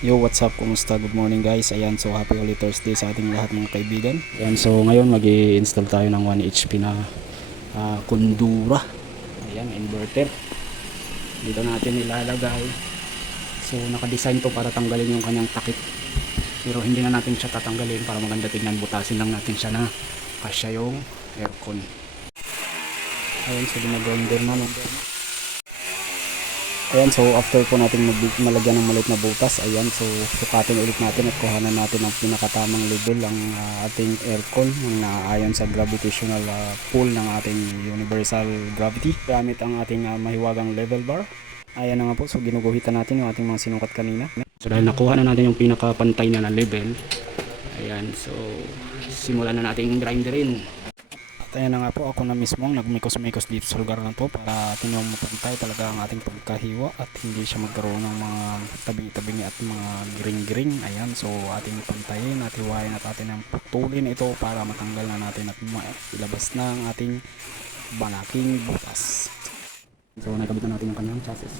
Yo, what's up? Kumusta? Good morning guys. Ayan, so happy Holy Thursday sa ating lahat mga kaibigan. Ayan, so ngayon mag-i-install tayo ng 1 HP na kundura. Ayan, inverter. Dito natin ilalagay. So naka-design to para tanggalin yung kanyang takip. Pero hindi na natin siya tatanggalin para maganda tignan. Butasin lang natin siya na kasya yung aircon. Ayan, so ginagrounder na. Ayan, so after po natin malagyan ng maliit na butas, ayan, so sukatin ulit natin at kuhanan natin ang pinakatamang level ang ating aircon ng naayon sa gravitational pull ng ating universal gravity gamit ang ating mahiwagang level bar. Ayan na nga po, so ginuguhitan natin yung ating mga sinukat kanina. So dahil nakuha na natin yung pinakapantay na level, ayan, so simulan na natin grinderin. Ayan na nga po, ako na mismo ang nagmikos-mikos dito sa lugar na to para atin yung mapantay talaga ang ating pagkahiwa at hindi siya magkaroon ng mga tabi-tabi at mga giring-giring. Ayan, so ating pantayin at hiwain at atin ang putulin ito para matanggal na natin at ilabas na ang ating balaking butas. So nakabit na natin yung kanyang chassis.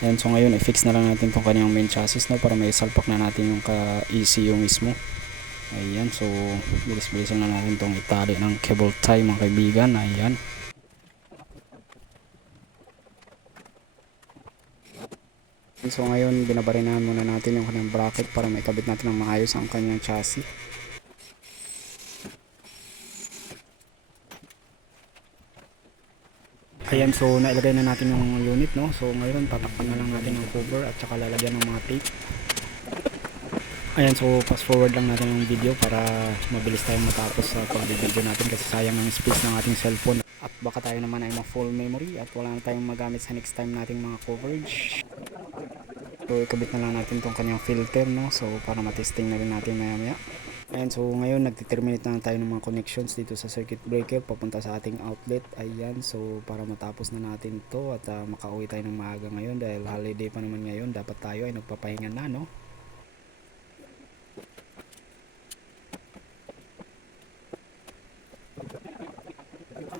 Ayan, so ngayon i-fix na lang natin itong kanyang main chassis, no, para may salpak na natin yung ka-ECU mismo. Ayan, so bilis-bilisan na natin itong itali ng cable tie mga kaibigan. Ayan, so ngayon binabarinahan muna natin yung kanyang bracket para may kabit natin ng maayos ang kanyang chassis. Ayan, so nailagay na natin yung unit, no. So ngayon tatakpan na lang natin yung cover at saka lalagyan ng mga tape. Ayan, so fast forward lang natin yung video para mabilis tayong matapos sa pag-video natin kasi sayang ang space ng ating cellphone at baka tayo naman ay ma-full memory at wala na tayong magamit sa next time nating mga coverage. So ikabit na lang natin tong kanyang filter, no, so para matesting na rin natin maya maya. Ayan, so ngayon nagti-terminate na tayo ng mga connections dito sa circuit breaker papunta sa ating outlet. Ayan, so para matapos na natin to at makauwi tayo ng maaga ngayon dahil holiday pa naman ngayon, dapat tayo ay nagpapahinga na, no.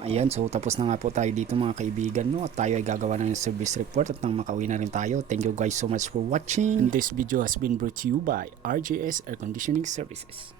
Ayan, so tapos na nga po tayo dito mga kaibigan, no, at tayo ay gagawa ng service report at nang makauwi na rin tayo. Thank you guys so much for watching. And this video has been brought to you by RJS Air Conditioning Services.